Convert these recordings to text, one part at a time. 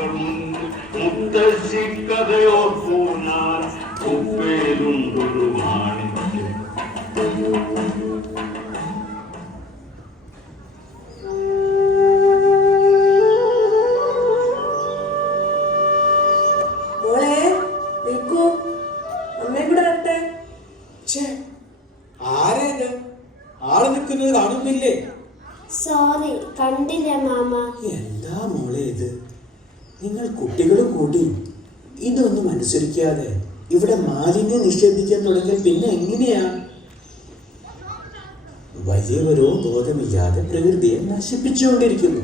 ഓർമ്മകളുണ്ട്, മുത്തശ്ശിക്കഥയോർപ്പൂ ഞാൻ ഉപ്പേരുണ്ടൊരു മാണിക്യം. ആള് നിൽക്കുന്നത് കാണുന്നില്ലേ? സോറി, കണ്ടില്ല മാമ. എന്താ മോളെ ഇത്? നിങ്ങൾ കുട്ടികളും കൂടി ഇതൊന്നും അനുസരിക്കാതെ ഇവിടെ മാലിന്യം നിക്ഷേപിക്കാൻ തുടങ്ങിയാൽ പിന്നെ എങ്ങനെയാ? വലിയവരോ ബോധമില്ലാതെ പ്രകൃതിയെ നശിപ്പിച്ചുകൊണ്ടിരിക്കുന്നു.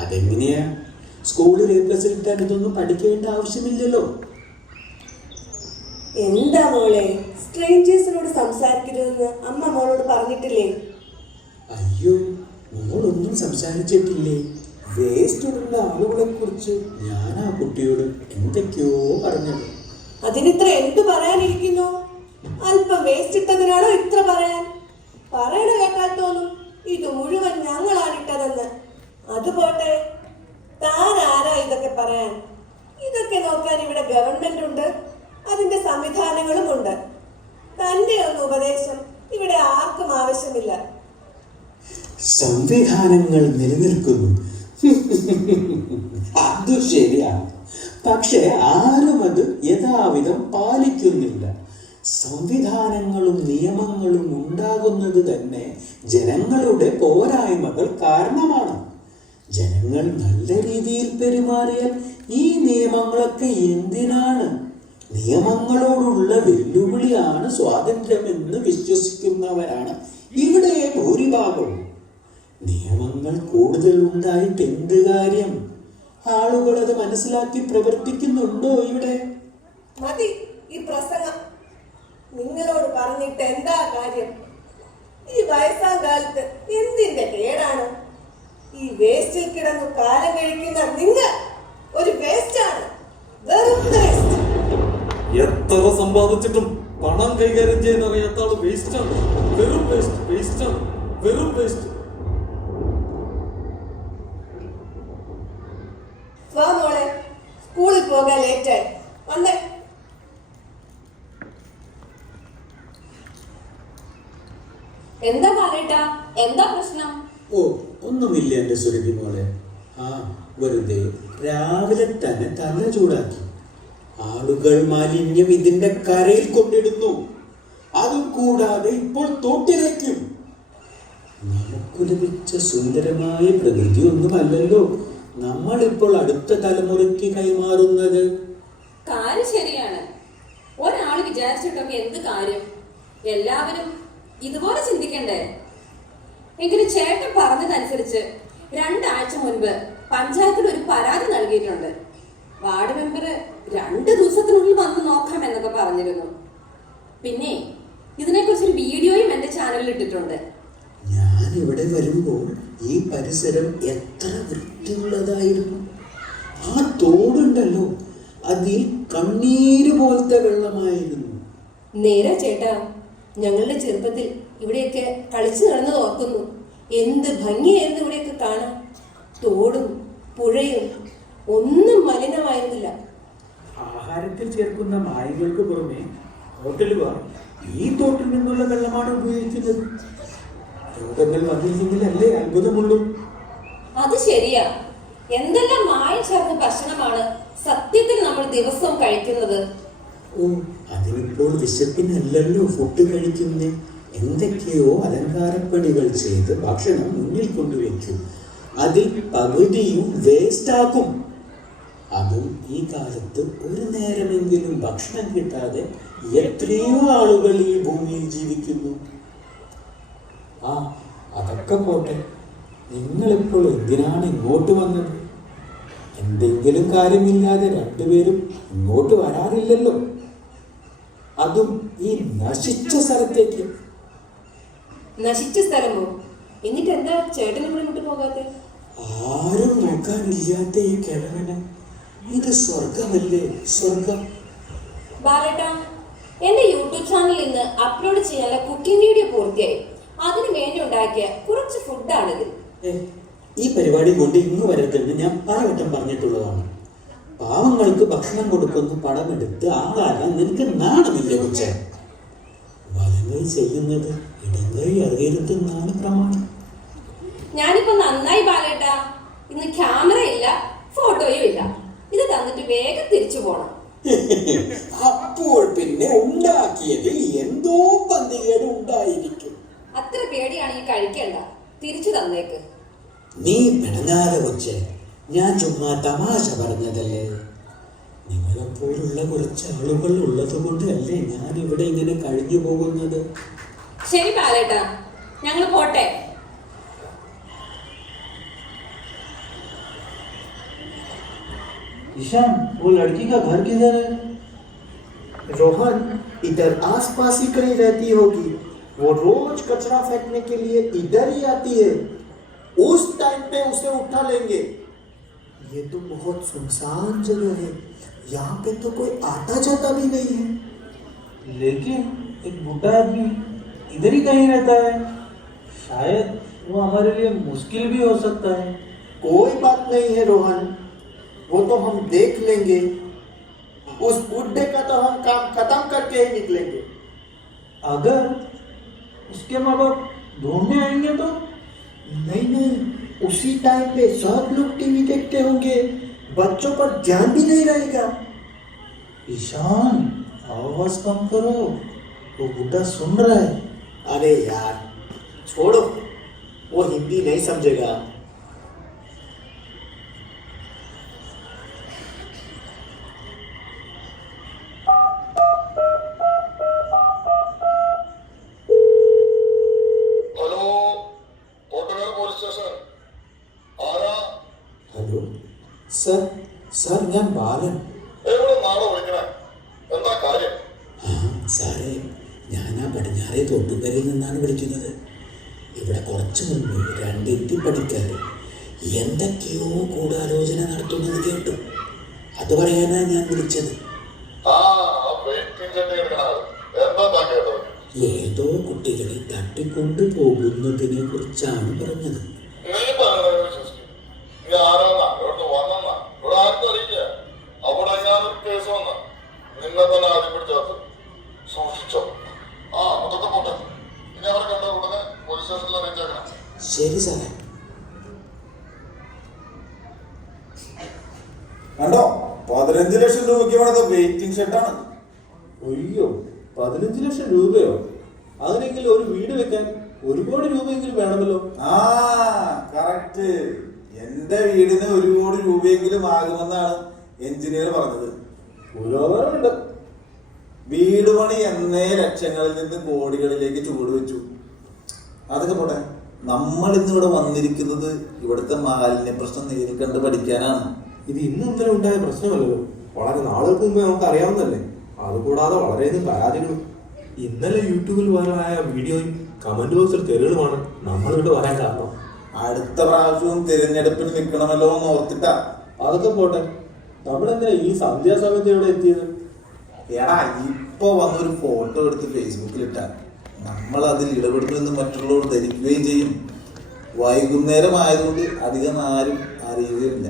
അതെങ്ങനെയാ? സ്കൂളിൽ A+ കിട്ടാൻ ഇതൊന്നും പഠിക്കേണ്ട ആവശ്യമില്ലല്ലോ. എന്താ മോളെ, സ്ട്രേഞ്ചേഴ്സിനോട് സംസാരിക്കരുതെന്ന് അമ്മ മോളോട് പറഞ്ഞിട്ടില്ലേ? അയ്യോ, മോളൊന്നും സംസാരിച്ചിട്ടില്ലേ? വേസ്റ്റ് ഇടുന്ന ആളുകളെ കുറിച്ച് ഞാൻ ആ കുട്ടിയോട് എന്തൊക്കെയോ പറഞ്ഞത്. അതിനിത്ര എന്ത് പറയാനിരിക്കുന്നു? അല്പം വേസ്റ്റ് ഇട്ടതിനാണോ ഇത്ര പറയാൻ? പറയണ കേട്ടാൽ തോന്നും ഇത് മുഴുവൻ ഞങ്ങളാണ് ഇട്ടതെന്ന്. അതുപോട്ടെ, താൻ ആരാ ഇതൊക്കെ പറയാൻ? ഇതൊക്കെ നോക്കാൻ ഇവിടെ ഗവൺമെന്റ് ഉണ്ട്, അതിന്റെ സംവിധാനങ്ങളും ഉണ്ട്. തന്റെ ഒന്നും ഉപദേശം ഇവിടെ ആർക്കും ആവശ്യമില്ല. സംവിധാനങ്ങൾ നിലനിൽക്കുന്നു, അത് ശരിയാണ്. പക്ഷെ ആരും അത് യഥാവിധം പാലിക്കുന്നില്ല. സംവിധാനങ്ങളും നിയമങ്ങളും ഉണ്ടാകുന്നത് തന്നെ ജനങ്ങളുടെ പോരായ്മകൾ കാരണമാണ്. ജനങ്ങൾ നല്ല രീതിയിൽ പെരുമാറിയാൽ ഈ നിയമങ്ങളൊക്കെ എന്തിനാണ്? നിയമങ്ങളോടുള്ള വെല്ലുവിളിയാണ് സ്വാതന്ത്ര്യമെന്ന് വിശ്വസിക്കുന്നവരാണ് ഇവിടെ ഭൂരിഭാഗവും. നിയമങ്ങൾ കൂടുതൽ ഉണ്ടായിട്ട് എന്ത് കാര്യം? ആളുകൾ അത് മനസ്സിലാക്കി പ്രവർത്തിക്കുന്നുണ്ടോ ഇവിടെ? മതി ഈ പ്രസംഗം. നിങ്ങളോട് പറഞ്ഞിട്ട് എന്താ കാര്യം? ഈ വയസ്സാം കാലത്ത് എന്തിന്റെ കേടാണ്? ഈ വേസ്റ്റിൽ കിടന്നു കാലം കഴിക്കുന്ന നിങ്ങൾ ഒരു വേസ്റ്റാണ്, വെറും വേസ്റ്റ്. എത്ര സമ്പാദിച്ചിട്ടും പണം കൈകാര്യം ചെയ്യാൻ അറിയാത്ത ആള് വേസ്റ്റാണ്, വെറും വേസ്റ്റ്, വേസ്റ്റാണ്, വെറും വേസ്റ്റ്. മോളെ, സ്കൂളിൽ പോകാൻ ലേറ്റായി. വന്നേ. എന്താ പറയട്ടാ, എന്താ പ്രശ്നം? ഓ, ഒന്നുമില്ല എന്റെ സുരഭി മോളെ. വെറുതെ രാവിലെ തന്നെ തല ചൂടാക്കി. ആളുകൾ മാലിന്യം ഇതിന്റെ കരയിൽ കൊണ്ടിടുന്നു. അതും കൂടാതെ ഇപ്പോൾ തോട്ടിലേക്കും. നമുക്ക് ലഭിച്ച സുന്ദരമായ പ്രകൃതി ഒന്നുമല്ലല്ലോ നമ്മളിപ്പോൾ അടുത്ത തലമുറയ്ക്ക് കൈമാറുന്നത്. കാര്യം ശരിയാണ്. ഒരാള് വിചാരിച്ചിട്ടൊക്കെ എന്ത് കാര്യം? എല്ലാവരും ഇതുപോലെ ചിന്തിക്കണ്ടേ? എങ്കിലും ചേട്ടൻ പറഞ്ഞതനുസരിച്ച് 2 ആഴ്ച മുൻപ് പഞ്ചായത്തിൽ ഒരു പരാതി നൽകിയിട്ടുണ്ട്. വാർഡ് മെമ്പർ 2 ദിവസത്തിനുള്ളിൽ വന്ന് നോക്കാം എന്നൊക്കെ പറഞ്ഞിരുന്നു. പിന്നെ ഇതിനെക്കുറിച്ചൊരു വീഡിയോയും എന്റെ ചാനലിൽ ഇട്ടിട്ടുണ്ട്. ഞാൻ ഇവിടെ വരുമ്പോൾ ഈ പരിസരം എത്ര വൃത്തിയുള്ളതായിരുന്നു. ആ തോടുണ്ടല്ലോ, അതിൽ കണ്ണീര് പോലത്തെ വെള്ളമായിരുന്നു. നേരെ ചേട്ടാ, ഞങ്ങളുടെ ചെറുപ്പത്തിൽ ഇവിടെയൊക്കെ കളിച്ചു നടന്നത് ഓർക്കുന്നു. എന്ത് ഭംഗിയായിരുന്നു ഇവിടെയൊക്കെ കാണാൻ. തോടും പുഴയും ഒന്നും മലിനമായിരുന്നില്ല. ആഹാരത്തിൽ ചേർക്കുന്ന മായങ്ങൾക്ക് പുറമെ ഹോട്ടലുകാർ ഈ തോട്ടിൽ നിന്നുള്ള വെള്ളമാണ് ഉപയോഗിക്കുന്നത്. രോഗങ്ങൾ വന്നില്ലെങ്കിലല്ലേ അത്ഭുതമുള്ളൂ. അത് ശരിയാ. എന്തെല്ലാം മായം ചേർന്ന ഭക്ഷണമാണ് സത്യത്തിൽ നമ്മൾ ദിവസവും കഴിക്കുന്നത്. ഓ, അതിനിപ്പോൾ വിശപ്പിനല്ലല്ലോ ഫുഡ് കഴിക്കുന്നേ. എന്തൊക്കെയോ അലങ്കാരപ്പണികൾ ചെയ്ത് ഭക്ഷണം മുന്നിൽ കൊണ്ടുവയ്ക്കും. അതിൽ പകുതിയും വേസ്റ്റ് ആക്കും. അതും ഈ കാലത്ത് ഒരു നേരമെങ്കിലും ഭക്ഷണം കിട്ടാതെ എത്രയോ ആളുകൾ ഈ ഭൂമിയിൽ ജീവിക്കുന്നു. അതൊക്കെ പോട്ടെ, നിങ്ങളിപ്പോൾ എന്തിനാണ് ഇങ്ങോട്ട് വന്നത്? എന്തെങ്കിലും കാര്യമില്ലാതെ രണ്ടുപേരും ഇങ്ങോട്ട് വരാറില്ലല്ലോ, അതും ഈ നശിച്ച സ്ഥലത്തേക്ക്. നശിച്ച സ്ഥലമോ? എന്നിട്ട് എന്താ ചേട്ടൻ ഇവിടെ ഇങ്ങോട്ട് പോകാതെ? ആരും നോക്കാനില്ലാത്ത ഈ കിഴവന് ഇത് സ്വർഗമല്ലേ, സ്വർഗം. ബാലേട്ടാ, എന്റെ യൂട്യൂബ് ചാനലിൽ ഇന്ന് അപ്ലോഡ് ചെയ്യാനുള്ള കുക്കിംഗ് വീഡിയോ പൂർത്തിയായി. അതിനു വേണ്ടി ഉണ്ടാക്കിയ കുറച്ച് ഫുഡാണിത്. ഈ പരിപാടി കൊണ്ട് ഇന്ന് വരരുതെന്ന് ഞാൻ പലവട്ടം പറഞ്ഞിട്ടുള്ളതാണ്. പാവങ്ങൾക്ക് ഭക്ഷണം കൊടുക്കുന്ന പടമെടുത്ത് ആളാകാൻ നിനക്ക് നാണമില്ലേ കൊച്ചേ? വലങ്കൈ ചെയ്യുന്നത് ഇടങ്കൈ അറിയരുതെന്നാണ് പ്രമാണം. ഞാനിപ്പോ നന്നായി ബാലേട്ടാ. ഇന്ന് ക്യാമറ ഇല്ല, ഫോട്ടോയും ഇല്ല. ഇത് തന്നിട്ട് വേഗം തിരിച്ചു പോണം. അപ്പോൾ പിന്നെ ഉണ്ടാക്കിയതിൽ എന്തോ പന്തികേട് ഉണ്ടായിരിക്കും. അത്ര പേടിയാണെങ്കിൽ കഴിക്കണ്ട, തിരിച്ചു തന്നേക്ക്. നീ പിണങ്ങാതെ കൊച്ചേ, ഞാൻ ചുമ്മാ തമാശ പറഞ്ഞതല്ലേ. നിങ്ങളെപ്പോലുള്ള കുറച്ച് ആളുകൾ ഉള്ളത് കൊണ്ടല്ലേ ഞാൻ ഇവിടെ ഇങ്ങനെ കഴിഞ്ഞു പോകുന്നത്. ശരി ബാലേട്ടാ, ഞങ്ങൾ പോട്ടെ. ईशान, वो लड़की का घर किधर है? रोहन इधर आसपास ही कहीं रहती होगी. वो रोज कचरा फेंकने के लिए इधर ही आती है. उस टाइम पे उसे उठा लेंगे. ये तो बहुत सुनसान जगह है. यहाँ पे तो कोई आता जाता भी नहीं है. लेकिन एक बूढ़ा आदमी इधर ही कहीं रहता है. शायद वो हमारे लिए मुश्किल भी हो सकता है. कोई बात नहीं है रोहन, वो तो हम देख लेंगे. उस बुड्ढे का तो हम काम खत्म करके ही निकलेंगे. अगर उसके माँ बाप ढूंढने आएंगे तो? नहीं नहीं, उसी टाइम पे सब लोग टीवी देखते होंगे, बच्चों पर ध्यान भी नहीं रहेगा. ईशान, आवाज कम करो, वो बुड्ढा सुन रहा है. अरे यार छोड़ो, वो हिंदी नहीं समझेगा. സർ ഞാൻ ബാലൻ. സാറേ, ഞാൻ ആ പടിഞ്ഞാറേ തോട്ടുകരയിൽ നിന്നാണ് വിളിക്കുന്നത്. ഇവിടെ കുറച്ചു മുൻപ് 2 എത്തിപ്പടിക്കാർ എന്തൊക്കെയോ ഗൂഢാലോചന നടത്തുന്നത് കേട്ടു. അത് പറയാനാണ് ഞാൻ വിളിച്ചത്. ഏതോ കുട്ടികളെ തട്ടിക്കൊണ്ടു പോകുന്നതിനെ കുറിച്ചാണ് പറഞ്ഞത്. ശരി സാറേ. കണ്ടോ, 15 ലക്ഷം രൂപയ്ക്ക് വേണത് വെയിറ്റിംഗ് ഷെഡാണ്. അയ്യോ, 15 ലക്ഷം രൂപയോ? അങ്ങനെയെങ്കിൽ ഒരു വീട് വെക്കാൻ 1 കോടി രൂപയെങ്കിലും വേണമല്ലോ. ആ കറക്റ്റ്. എന്റെ വീടിന് 1 കോടി രൂപയെങ്കിലും ആകുമെന്നാണ് എഞ്ചിനീയർ പറഞ്ഞത്. പുരോഗമനമുണ്ട്. വീട് പണി എന്നേ ലക്ഷങ്ങളിൽ നിന്ന് കോടികളിലേക്ക് ചുവട് വെച്ചു. അതൊക്കെ പോട്ടെ, നമ്മൾ ഇന്നിവിടെ വന്നിരിക്കുന്നത് ഇവിടുത്തെ മാലിന്യ പ്രശ്നം നേരിൽ കണ്ട് പഠിക്കാനാണ്. ഇത് ഇന്നും ഇന്നലെ ഉണ്ടായ പ്രശ്നമല്ലല്ലോ, വളരെ നാളുകൾക്ക് മുമ്പേ നമുക്ക് അറിയാവുന്നതല്ലേ. അതുകൂടാതെ വളരെയധികം പരാതികളും. ഇന്നലെ യൂട്യൂബിൽ വരായ വീഡിയോയും കമന്റ് ബോക്സിൽ തെരുവുമാണ് നമ്മളിവിടെ വരാൻ കാരണം. അടുത്ത പ്രാവശ്യവും തിരഞ്ഞെടുപ്പിന് നിൽക്കണമല്ലോ എന്ന് ഓർത്തിട്ടാ. അതൊക്കെ പോട്ടെ, നമ്മളെന്തിനാ ഈ സന്ധ്യാസമയത്ത് ഇവിടെ എത്തിയത്? എടാ, ഇപ്പൊ വന്നൊരു ഫോട്ടോ എടുത്ത് ഫേസ്ബുക്കിലിട്ടാ നമ്മൾ അതിൽ ഇടപെടുമെന്ന് മറ്റുള്ളവർ ധരിക്കുകയും ചെയ്യും. വൈകുന്നേരം ആയതുകൊണ്ട് അധികം ആരും അറിയുകയില്ല.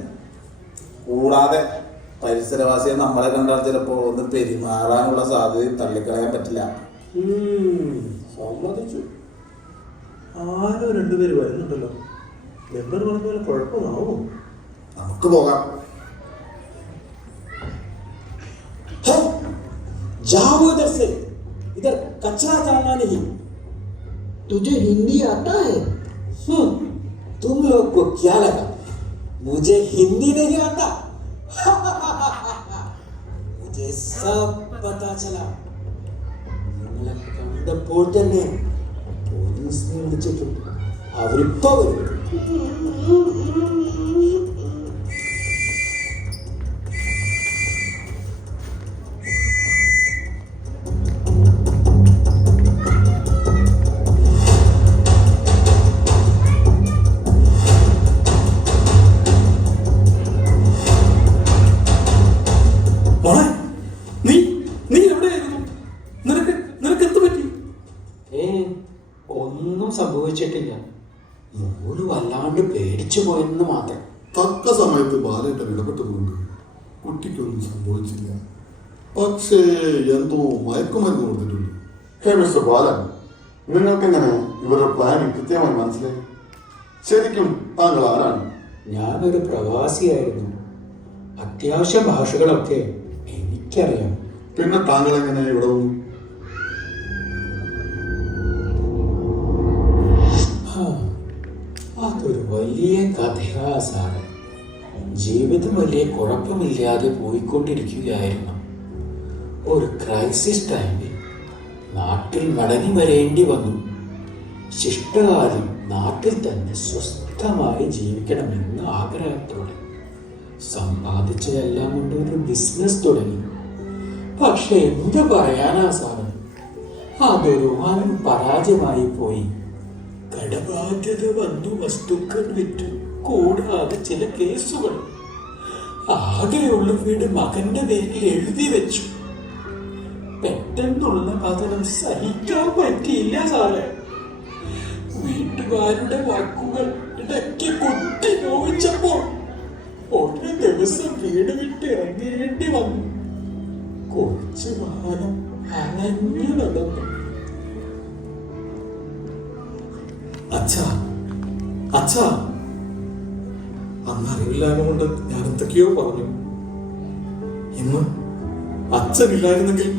കൂടാതെ പരിസരവാസിയെ നമ്മളെ കണ്ടാൽ ചിലപ്പോൾ ഒന്ന് പെരുമാറാനുള്ള സാധ്യതയും തള്ളിക്കളയാൻ പറ്റില്ല. സമ്മതിച്ചു. ആരോ 2 പേര് വരുന്നുണ്ടല്ലോ. മെമ്പർ പറഞ്ഞ പോലെ കുഴപ്പമാവോ? നമുക്ക് പോകാം. जाओ इधर से, इधर कचरा डालना नहीं. तुझे हिंदी आता है? तुम लोग को क्या लगा मुझे हिंदी नहीं आता? मुझे सब पता चला. നിങ്ങളെ കണ്ടപ്പോൾ തന്നെ പോലീസിനെ വിളിച്ചിട്ടുണ്ട്. അവരിപ്പോ വരും. ഒന്നും സംഭവിച്ചിട്ടില്ല. മോള് വല്ലാണ്ട് പേടിച്ചു പോയെന്ന് മാത്രം. തക്ക സമയത്ത് ബാലേട്ടൻ ഇടപെട്ടതുകൊണ്ട് കുട്ടിക്കൊന്നും സംഭവിച്ചില്ല. പക്ഷേ എന്തോ മയക്കുമരുന്ന് കൊടുത്തിട്ടുണ്ട്. ഹേ മിസ്റ്റർ ബാലൻ, നിങ്ങൾക്കെങ്ങനെ ഇവരുടെ പ്ലാനിങ് കൃത്യമായി മനസ്സിലായി? ശരിക്കും താങ്കൾ ആരാണ്? ഞാനൊരു പ്രവാസിയായിരുന്നു. അത്യാവശ്യ ഭാഷകളൊക്കെ എനിക്കറിയാം. പിന്നെ താങ്കൾ എങ്ങനെ ഇവിടെ വന്നു? അതൊരു വലിയ കഥയാ സാറ്. ജീവിതം വലിയ കുഴപ്പമില്ലാതെ പോയിക്കൊണ്ടിരിക്കുകയായിരുന്നു. ഒരു ക്രൈസിസ് ടൈമിൽ നാട്ടിൽ മടങ്ങി വരേണ്ടി വന്നു. ശിഷ്ടകാലം നാട്ടിൽ തന്നെ സ്വസ്ഥമായി ജീവിക്കണമെന്ന ആഗ്രഹത്തോടെ സമ്പാദിച്ചതെല്ലാം കൊണ്ട് ഒരു ബിസിനസ് തുടങ്ങി. പക്ഷെ എന്ത് പറയാനാ സാറ്, അതൊരു വൻ പരാജയമായി പോയി. കടബാധ്യത വന്നു, വസ്തുക്കൾ വിറ്റു, കൂടാതെ ചില കേസുകൾ. ആകെയുള്ള വീട് മകന്റെ പേരിൽ എഴുതി വെച്ചു. പെട്ടെന്നുള്ള പതനം സഹിക്കാൻ പറ്റിയില്ല സാറേ. വീട്ടുകാരുടെ വാക്കുകൾ ഇടയ്ക്ക് കുത്തി നോവിച്ചപ്പോൾ ഒരു ദിവസം വീട് വിട്ട് ഇറങ്ങേണ്ടി വന്നു. കുറച്ചു കാലം അനഞ്ഞു നടന്നു. അച്ഛാ, അച്ഛാ, അന്നറിയില്ലായ്മ കൊണ്ട് ഞാൻ എന്തൊക്കെയോ പറഞ്ഞു. ഇന്ന് അച്ഛനില്ലായിരുന്നെങ്കിൽ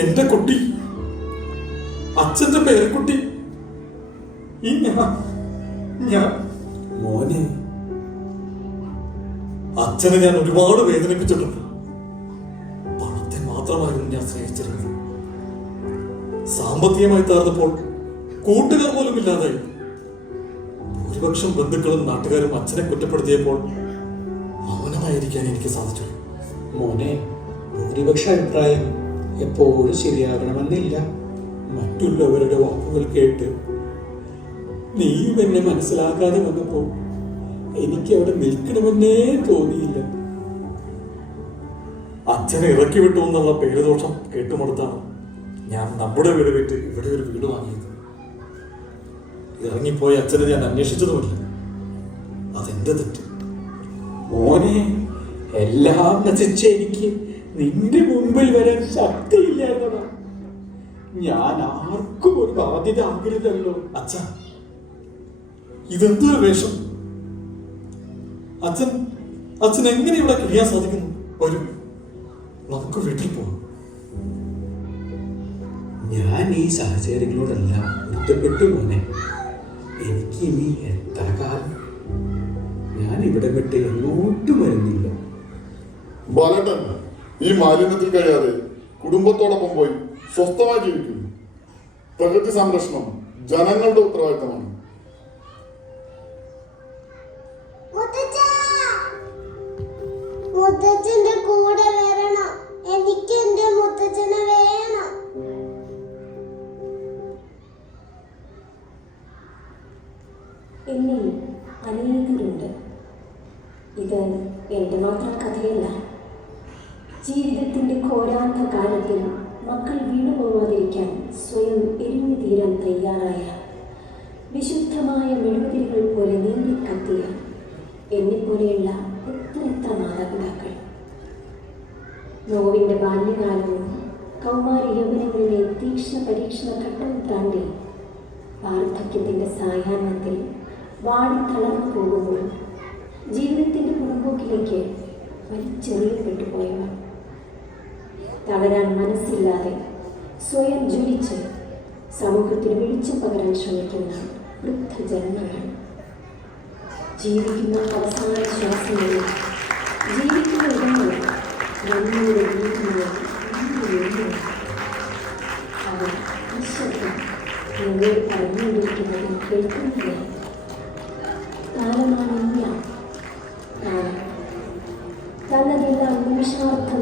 എന്റെ കുട്ടി, അച്ഛന്റെ പേരക്കുട്ടി, ഈ ഞാൻ മോനെ, അച്ഛനെ ഞാൻ ഒരുപാട് വേദനിപ്പിച്ചിട്ടുണ്ട്. പണത്തെ മാത്രമായിരുന്നു ഞാൻ സ്നേഹിച്ചിരുന്നത്. സാമ്പത്തികമായി തീർന്നപ്പോൾ കൂട്ടുകാർ പോലും ഇല്ലാതായി. ഭൂരിപക്ഷം ബന്ധുക്കളും നാട്ടുകാരും അച്ഛനെ കുറ്റപ്പെടുത്തിയപ്പോൾ മൗനമായിരിക്കാൻ എനിക്ക് സാധിച്ചു. മോനെ, ഭൂരിപക്ഷ അഭിപ്രായം എപ്പോഴും ശരിയാകണമെന്നില്ല. മറ്റുള്ളവരുടെ വാക്കുകൾ കേട്ട് നീയും എന്നെ മനസ്സിലാക്കാതെ വന്നപ്പോൾ എനിക്ക് അവിടെ നിൽക്കണമെന്നേ തോന്നിയില്ല. അച്ഛനെ ഇറക്കി വിട്ടു എന്നുള്ള പേരുദോഷം കേട്ടുമടുത്താണ് ഞാൻ നമ്മുടെ വീട് വിട്ട് ഇവിടെ ഒരു വീട് വാങ്ങിയത്. ഇറങ്ങിപ്പോയ അച്ഛനെ ഞാൻ അന്വേഷിച്ചതുമില്ല. അതെന്റെ തെറ്റ്. മോനെ, എല്ലാം നശിച്ച എനിക്ക് നിന്റെ മുമ്പിൽ വരാൻ ശക്തിയില്ലായിരുന്നതാ. ഞാൻ ആർക്കും ഒരു ബാധ്യത ആകരുതല്ലോ. അച്ഛ, ഇതെന്തൊരു വേഷം? അച്ഛൻ എങ്ങനെ ഇവിടെ കഴിയാൻ സാധിക്കുന്നു? വരും, നമുക്ക് വീട്ടിൽ പോകാം. ഞാൻ ഈ സാഹചര്യങ്ങളോടെല്ലാം ഒറ്റപ്പെട്ടു മോനെ. എനിക്ക് ഇനി എത്ര കാലം? ഞാൻ ഇവിടെ വിട്ട് എങ്ങോട്ടും വരുന്നില്ല. ബാലേട്ടൻ ഈ മാലിന്യത്തിൽ കഴിയാതെ കുടുംബത്തോടൊപ്പം പോയി സ്വസ്ഥമായി ജീവിക്കുന്നു. പ്രകൃതി സംരക്ഷണം ജനങ്ങളുടെ ഉത്തരവാദിത്തമാണ്. മുത്തച്ഛന്റെ കൂടെ വരണം. എനിക്ക് എന്റെ മുത്തച്ഛനെ വേണം. എന്നിൽ അനേകരുണ്ട്. ഇത് എൻ്റെ മാത്രം കഥയല്ല. ജീവിതത്തിൻ്റെ ഘോരാന്ത കാലത്തിൽ മക്കൾ വീണുപോകാതിരിക്കാൻ സ്വയം എരിഞ്ഞു തീരാൻ തയ്യാറായ, വിശുദ്ധമായ മെഴുകുതിരികൾ പോലെ നീങ്ങിക്കത്തിയ എന്നെപ്പോലെയുള്ള എത്ര മാതാപിതാക്കൾ. നോവിൻ്റെ ബാല്യകാലവും കൗമാരി യൗവനങ്ങളിലെ തീക്ഷ്ണ പരീക്ഷണ ഘട്ടവും താണ്ടി വാർദ്ധക്യത്തിൻ്റെ സായാഹ്നത്തിൽ വാടി തളർന്നു പോകുമ്പോൾ ജീവിതത്തിൻ്റെ പുറമ്പോക്കിലേക്ക് വലിച്ചെറിയപ്പെട്ടു പോയവർ, തളരാൻ മനസ്സില്ലാതെ സ്വയം ജ്വലിച്ച് സമൂഹത്തിന് വെളിച്ചം പകരാൻ ശ്രമിക്കുന്ന വൃദ്ധജനങ്ങൾ, ജീവിക്കുന്ന അവസാന ശ്വാസങ്ങളിൽ ജീവിക്കുന്ന ഇടങ്ങളിൽ നന്ദിയുടെ ജീവിതങ്ങൾ അവർ നിശബ്ദം എന്നോട് പറഞ്ഞുകൊണ്ടിരിക്കുന്നത് കേൾക്കുന്നില്ല. കാലമാണെല്ലാം കാലം തന്നതെല്ലാം നിമിഷാർത്ഥം